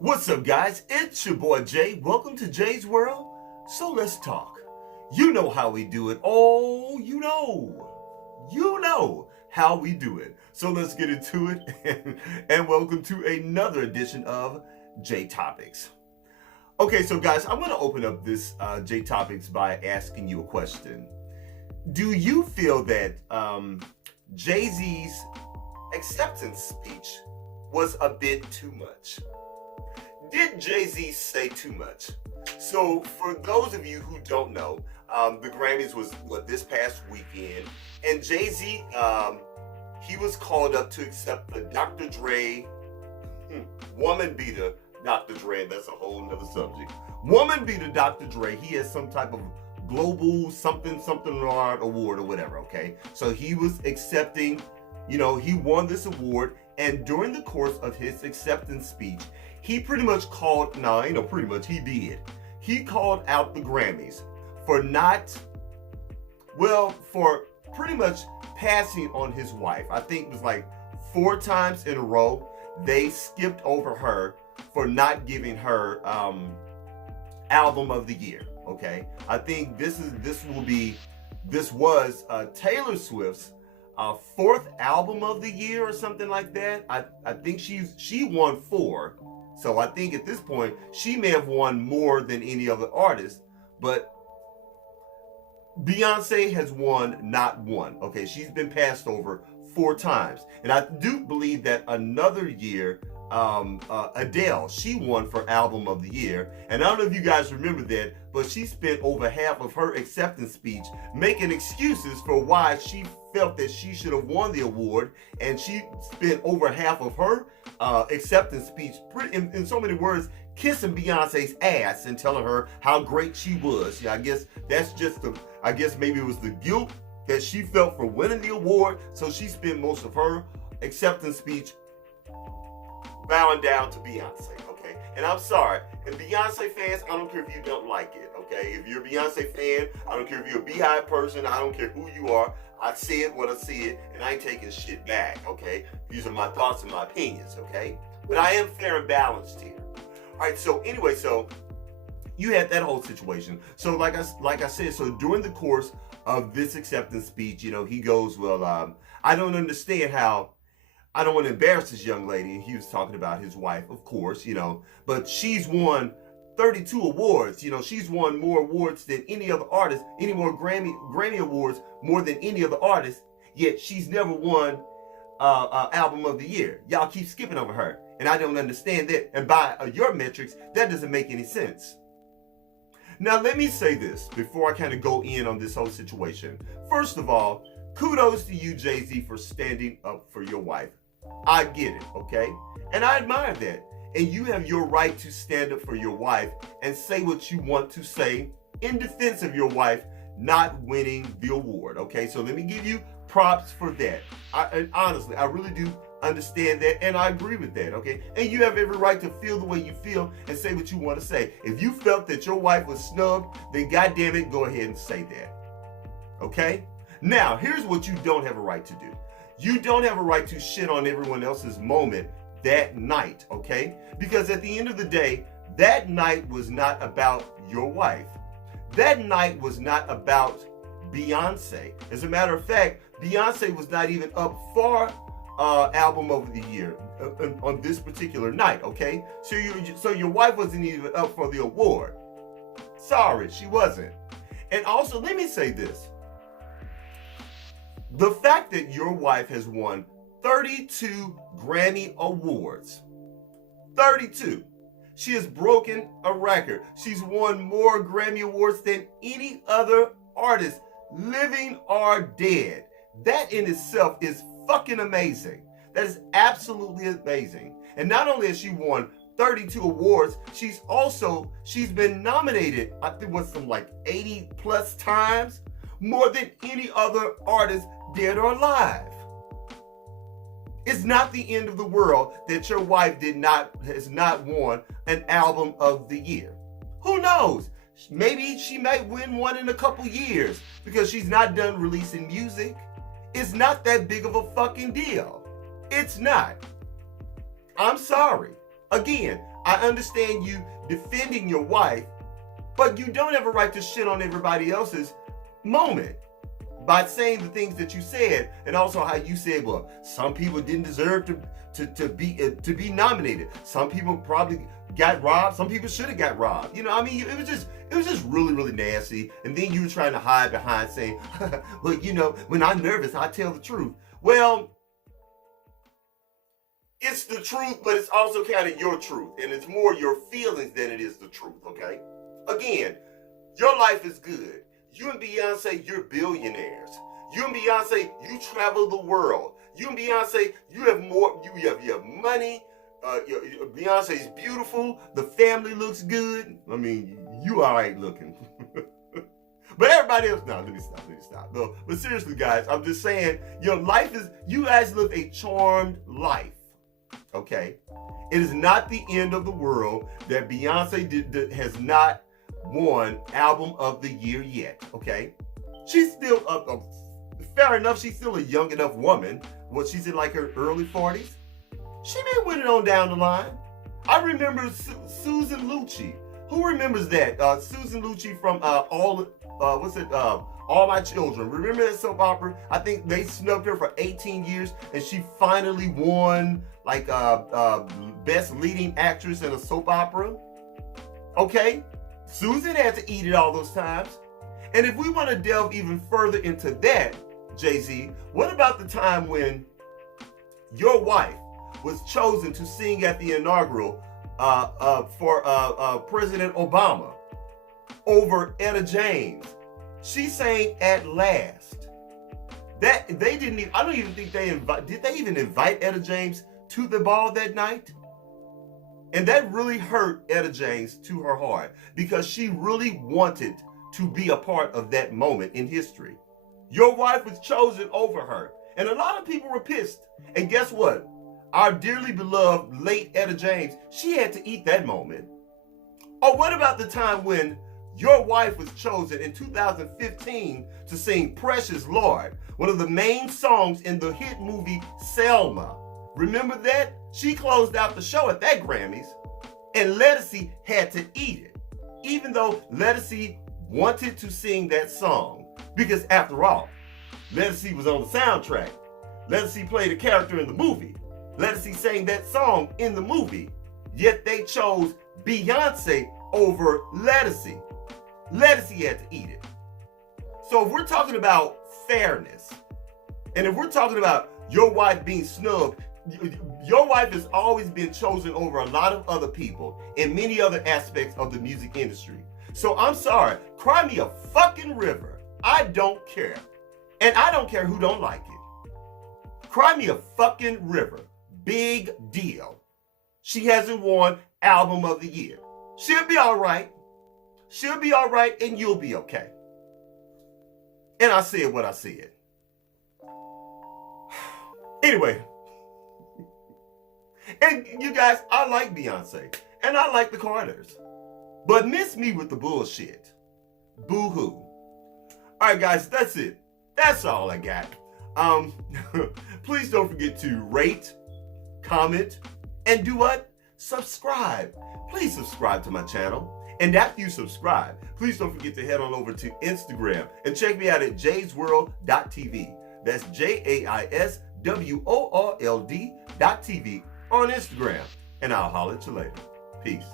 What's up, guys? It's your boy Jay. Welcome to Jay's World. So let's talk. You know how we do it. Oh, you know how we do it. So let's get into it. And welcome to another edition of J Topics. Okay, so guys, I'm going to open up this J Topics by asking you a question. Do you feel that Jay-Z's acceptance speech was a bit too much? Did Jay-Z say too much? So for those of you who don't know, the Grammys was this past weekend, and Jay-Z, he was called up to accept the Dr. Dre woman beater. Dr. Dre, that's a whole nother subject. Woman beater Dr. Dre, he has some type of global something award or whatever, okay? So he was accepting, he won this award, and during the course of his acceptance speech, he pretty much called, he did. He called out the Grammys for for pretty much passing on his wife. I think it was like 4 times in a row, they skipped over her for not giving her album of the year, okay? I think this was Taylor Swift's 4th album of the year or something like that. I think she won 4. So I think at this point, she may have won more than any other artist, but Beyonce has won not 1. Okay, she's been passed over 4 times. And I do believe that another year, Adele, she won for album of the year. And I don't know if you guys remember that, but she spent over half of her acceptance speech making excuses for why she felt that she should have won the award, and she spent over half of her acceptance speech, in so many words, kissing Beyonce's ass and telling her how great she was. Yeah, I guess that's just maybe it was the guilt that she felt for winning the award, so she spent most of her acceptance speech bowing down to Beyonce, okay? And I'm sorry, and Beyonce fans, I don't care if you don't like it, okay? If you're a Beyonce fan, I don't care if you're a Beehive person, I don't care who you are, I said what I said, and I ain't taking shit back, okay? These are my thoughts and my opinions, okay? But I am fair and balanced here. All right, so anyway, so you had that whole situation. So like I said, so during the course of this acceptance speech, he goes, well, I don't understand how, I don't want to embarrass this young lady. And he was talking about his wife, of course, but she's won 32 awards. She's won more awards than any other artist, any more Grammy awards more than any other artist, yet she's never won album of the year. Y'all keep skipping over her, and I don't understand that. And by your metrics, that doesn't make any sense. Now, let me say this before I kind of go in on this whole situation. First of all, kudos to you, Jay-Z, for standing up for your wife. I get it, okay? And I admire that. And you have your right to stand up for your wife and say what you want to say in defense of your wife not winning the award, okay? So let me give you props for that. And honestly, I really do understand that, and I agree with that, okay? And you have every right to feel the way you feel and say what you want to say. If you felt that your wife was snubbed, then goddamn it, go ahead and say that, okay? Now, here's what you don't have a right to do. You don't have a right to shit on everyone else's moment that night, okay? Because at the end of the day, that night was not about your wife. That night was not about Beyonce. As a matter of fact, Beyonce was not even up for album of the year on this particular night, okay? So your wife wasn't even up for the award. Sorry, she wasn't. And also, let me say this. The fact that your wife has won 32 Grammy Awards, 32. She has broken a record. She's won more Grammy Awards than any other artist, living or dead. That in itself is fucking amazing. That is absolutely amazing. And not only has she won 32 awards, she's been nominated, I think like 80 plus times, more than any other artist, dead or alive. It's not the end of the world that your wife has not won an album of the year. Who knows? Maybe she might win one in a couple years because she's not done releasing music. It's not that big of a fucking deal. It's not. I'm sorry. Again, I understand you defending your wife, but you don't have a right to shit on everybody else's moment by saying the things that you said, and also how you said, well, some people didn't deserve to be nominated. Some people probably got robbed. Some people should have got robbed. You know, I mean, it was just really, really nasty. And then you were trying to hide behind saying, well, you know, when I'm nervous, I tell the truth. Well, it's the truth, but it's also kind of your truth. And it's more your feelings than it is the truth, okay? Again, your life is good. You and Beyonce, you're billionaires. You and Beyonce, you travel the world. You and Beyonce, you have more, you have money. Beyonce's beautiful. The family looks good. I mean, you all right looking. But everybody else, no, let me stop. No, but seriously, guys, I'm just saying, your life is, you guys live a charmed life, okay? It is not the end of the world that Beyonce has not won Album of the Year yet, okay? She's still, fair enough, she's still a young enough woman. Well, she's in like her early 40s. She may win it on down the line. I remember Susan Lucci. Who remembers that? Susan Lucci from All My Children. Remember that soap opera? I think they snubbed her for 18 years, and she finally won like Best Leading Actress in a Soap Opera. Okay? Susan had to eat it all those times. And if we want to delve even further into that, Jay-Z, what about the time when your wife was chosen to sing at the inaugural for President Obama over Etta James? She sang At Last. That they didn't even, I don't even think did they even invite Etta James to the ball that night? And that really hurt Etta James to her heart because she really wanted to be a part of that moment in history. Your wife was chosen over her. And a lot of people were pissed. And guess what? Our dearly beloved late Etta James, she had to eat that moment. Or what about the time when your wife was chosen in 2015 to sing Precious Lord, one of the main songs in the hit movie Selma? Remember that? She closed out the show at that Grammys, and Ledisi had to eat it, even though Ledisi wanted to sing that song. Because after all, Ledisi was on the soundtrack. Ledisi played a character in the movie. Ledisi sang that song in the movie. Yet they chose Beyonce over Ledisi. Ledisi had to eat it. So if we're talking about fairness, and if we're talking about your wife being snubbed, your wife has always been chosen over a lot of other people in many other aspects of the music industry. So I'm sorry, cry me a fucking river. I don't care. And I don't care who don't like it. Cry me a fucking river. Big deal. She hasn't won Album of the Year. She'll be all right. She'll be all right, and you'll be okay. And I said what I said. Anyway. And you guys, I like Beyonce. And I like the Carters. But miss me with the bullshit. Boo-hoo. All right, guys, that's it. That's all I got. Please don't forget to rate, comment, and do what? Subscribe. Please subscribe to my channel. And after you subscribe, please don't forget to head on over to Instagram and check me out at JaisWorldtv. That's JaisWorld.tv on Instagram. And I'll holler at you later. Peace.